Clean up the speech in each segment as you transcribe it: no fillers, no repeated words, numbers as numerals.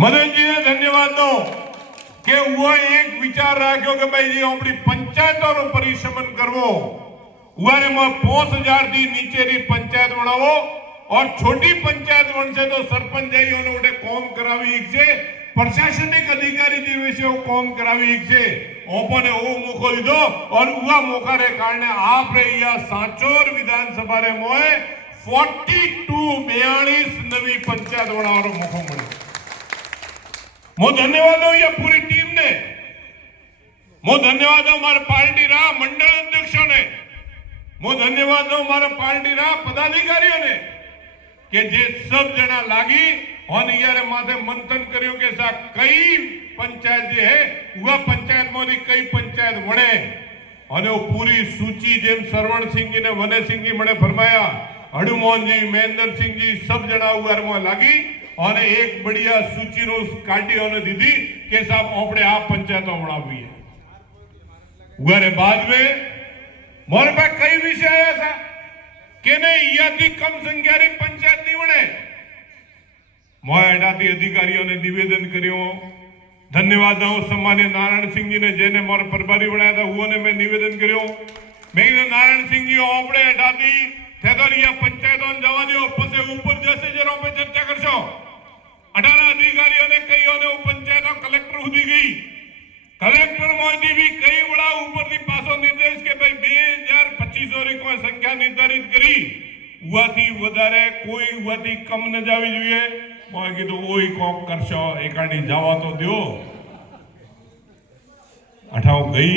મદનજી ને ધન્યવાદ દો કે वो एक विचार राख्यो કે ભાઈ જે આપણી પંચાયતોનો પરિશમન કરવો ઉવારે માં 5000 થી નીચેની પંચાયત બનાવો और छोटी पंचायत बनसे तो सरपंच जाइयोने उठे कॉम करावी एक से प्रशासनिक अधिकारी जी विषय वो कॉम करावी एक से ओपने वो मौको दीधो और उवा मौका रे कारणे आपरे या सांचोर विधानसभा रे मोए 42 नवी पंचायत बनावવાનો मौको મળ્યો। मो धन्यवाद दो ये पूरी टीम ने, मो धन्यवाद दो मारे पार्टी रा मंडल अध्यक्षों ने, मो धन्यवाद दो मारे पार्टी रा पदाधिकारियों ने के जे सब जना लागी और यारे माथे मंथन करियो के सा कई पंचायत जे है वह पंचायत मोरी कई पंचायत वणे और वो पूरी सूची जेम सरवण सिंह जी ने वने सिंह जी मने फरमाया हडुमोहन जी महेंद्र सिंह जी सब जना उगार में लागी और एक बढ़िया सूची रो काटी और दीदी के साहब आपणे आ पंचायतों बनावी है उगारे बाद में मोरे पास कई विषय आया था के नहीं कम संख्या री पंचायत नहीं बने मोएडाती अधिकारियों ने निवेदन करियो। धन्यवाद दो सम्मान्य नारायण सिंह जी ने जेने मोर प्रभारी बनाया था वो ने मैं निवेदन करियो। मैं नारायण सिंह जी आपणे अडाती थे तो ये पंचायतों जवा दियो पसे ऊपर जैसे जरो पे चर्चा करशो। 18 अधिकारियों ने कई ने पंचायतों कलेक्टर हुदी गई कलेक्टर मोदी भी कई बड़ा ऊपर थी पासो निर्देश के भाई 2025 री कोई संख्या निर्धारित करी हुआथी વધારે કોઈ હુઆથી કમ ન જાવી જોઈએ। મોય કીધું ઓય કોક કરશો એકાડી જાવા તો દો અઠાવ ગઈ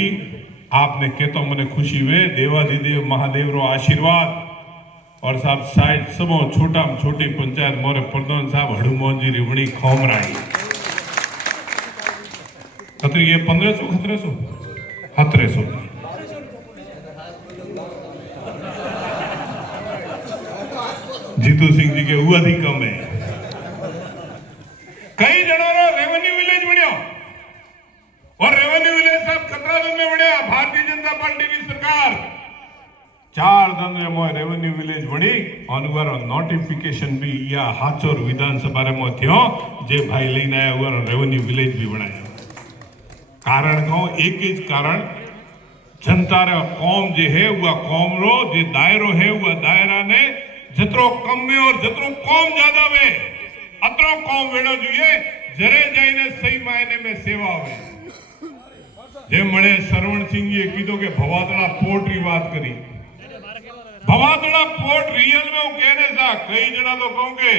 आपने कहतो मने खुशी वे देवाधिदेव महादेव रो आशीर्वाद और साहब साइड सबो छोटा में छोटी पंचायत मोरे प्रधान साहब हडुमोहन जी रिवणी खोमराई खतरी ये 1500 1700 जीतू सिंह जी के हुआ थी कम है कई जनों रेवेन्यू विलेज बनियो और रेवेन्यू विलेज साहब कतरादन में बनिया भारतीय जनता पार्टी की सरकार 4 दिन में मोय रेवेन्यू विलेज बनी और नोटिफिकेशन भी या हाचोर विधानसभा रे मो थियो जे भाई लेने आया हुआ रेवेन्यू विलेज भी बनाया। कारण कहूं एक ही कारण जनता रे कौम जे है वह कौम रो जे दायरो है वह दायरा ने जतरो कम में और जतरो कौम ज्यादा वे अतरो कौम वेणो जुए जरे जाइने सही मायने में सेवा होवे। जे मणे सरवण सिंह जी कीधो के भवातड़ा पोर्ट री बात करी भवातड़ा पोर्ट रियल में हूं कहने सा कई जना तो कहूं के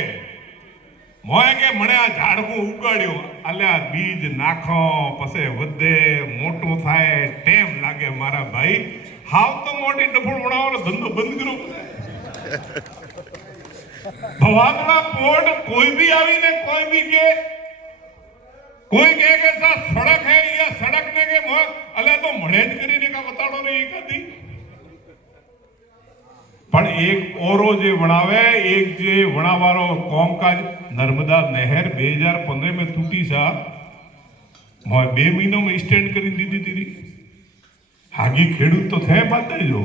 मोए के मणे आ झाड़कू उगाड्यो अल्या बीज नाखो पसे वधे मोटो थाय टेम लागे मारा भाई हाव तो मोटी डफड़ बनावनो धंधो बंद करो। भवातड़ा पोर्ट कोई भी आवी ने कोई भी के कोई के साथ सड़क है या सड़क ने के अल्या तो मणे ज करीने का बताड़ो ने एक आधी पण एक ओरो जे वणावे एक जे वणावारो कामकाज नर्मदा नहर 2015 में टूटी सा मोय 2 महीनों में स्टैंड करी दीदी दीदी हागी खेडूत तो थे बात जो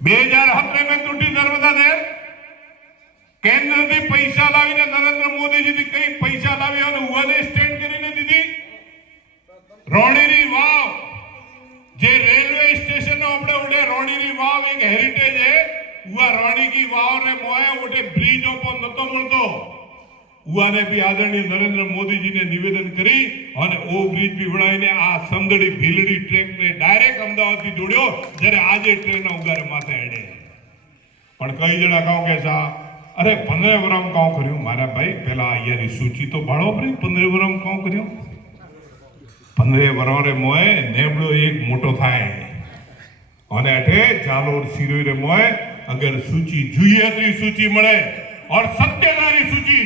2017 में टूटी नर्मदा नहर केंद्र થી પૈસા લાવીને નરેન્દ્ર મોદીજી થી કઈ પૈસા લાવી અને ઉવાને સ્ટેન્ડ કરીને દીધી। રોણીની વાવ જે રેલવે સ્ટેશન નો આપણે ઉડે રોણીની વાવ એક હેરિટેજ है उवा रोणी की वाव रे मोए उठे ब्रिज पर नतो મળતો उवाने भी आदरणीय नरेंद्र मोदी जी ने निवेदन करी અને ओ ब्रिज भी बनाईने आ समदड़ी भीलड़ी ट्रेन ने डायरेक्ट अमदावाद થી જોડ્યો જ્યારે આજે ટ્રેન ઉગારે માથે હેડે। પણ કઈ જણા કહો કે સા अरे 15 वरम कौन करियो मारा भाई पहला यारी सूची तो बाड़ो पड़ी 15 वरम कौन करियो 15 वरम रे मोए नेबड़ो एक मोटो थाय और अठे जालोर सिरोई रे मोए अगर सूची जुए तो सूची मळे और सत्यधारी सूची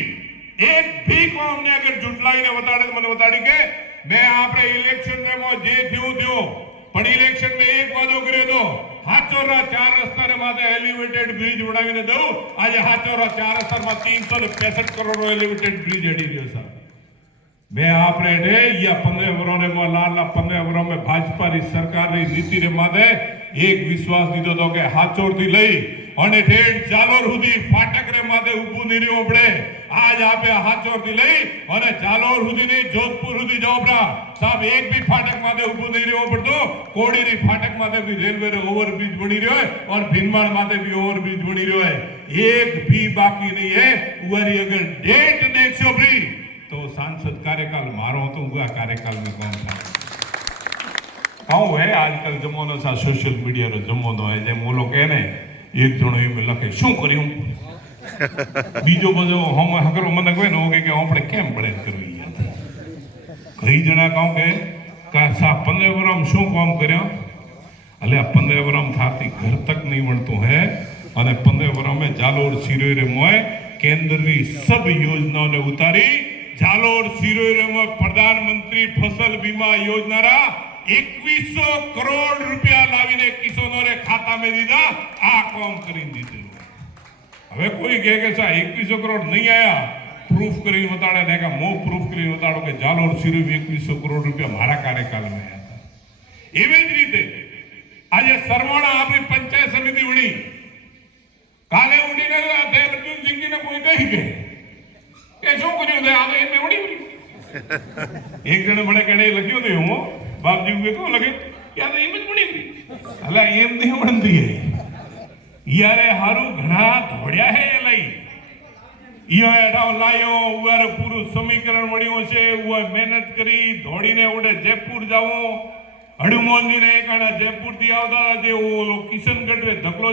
एक भी कौम ने अगर जुटलाई ने बताड़े मने बताड़ी के मैं आपरे इलेक्शन में मो जे थियो पण इलेक्शन में एक वादो कर्यो तो हाचोरा 4 रस्ता रे माथे एलिवेटेड ब्रिज बनावीने दઉં आज हाचोरा 4 रस्ता में 365 करोड़ रो एलिवेटेड ब्रिज हेडी रह्यो सा। मैं आपरे डे या 15 वरों ने मो लाला 15 वरों में भाजपा री सरकार री नीति रे माथे एक विश्वास दीधो तो के हाचोर थी लई અને ઠેઠ જાલોર સુધી ફાટક રે માથે ઊભું નહીં રહ્યું આપણે આજ આપે હાચોર થી લઈ અને જાલોર સુધી નહીં જોધપુર સુધી જવાબરા સાહેબ એક બી ફાટક માથે ઊભું નહીં રહ્યું પડતો કોડીની ફાટક માથે બી રેલવે ઓવરબ્રિજ બની રહ્યો है और भीनमाल माथे भी ओवरब्रिज बनी रहो है एक भी बाकी नहीं है उरी अगर डेट देखो भी तो सांसद कार्यकाल मारो तो हुआ कार्यकाल में कौन था है आजकल जमानो सा सोशल मीडिया रो जमानो है जे मोलो कहे ने एक जणो एम लखे શું કર્યું બીજો બધો હમ હકરો મને કોઈ ન કે આપણે કેમ બળે કરવી કઈ જણા કહું કે સા 15 વર્ષ શું કામ કર્યા अले 15 वर्ष थाती घर तक नहीं बनतो है અને 15 वर्ष में जालोर सिरोरे मोय केंद्र की सब योजनाओं ने उतारी जालोर सिरोरे में प्रधानमंत्री फसल बीमा योजना रा 2100 करोड़ रुपया लावीने किसानों रे खाता में दीदा आ काम करी दीधुं હવે કોઈ કહે કે સા 2100 करोड़ नहीं आया प्रूफ करी बताड़े ने का मो प्रूफ करी बताड़ो કે जालोर सिरोरे में 2100 करोड़ रुपया मारा कार्यकाल में आया था एवी ज रीते आज सरवाणा अपनी पंचायत समिति बनी काले उठी ने अर्जुन सिंह जी ने कोई कही के शू कर्યું છે આ તો એમને ઉડી એક જણે મને કણે લખ્યું હતું હું બાપજી કે તો લખે કે આ તો એમ જ ઉડી અલા એમ નહીં ઉડતી યારે હારું ઘણા ધોડ્યા હે લઈ ઈયો એડાવ લાયો ઉવાર પૂરું સમીકરણ મળ્યું છે ઉવા મહેનત કરી ધોડીને ઉડે જયપુર જાવો हनुमान जी ने जयपुर थी आवता जे किशनगढ़ रे धकलो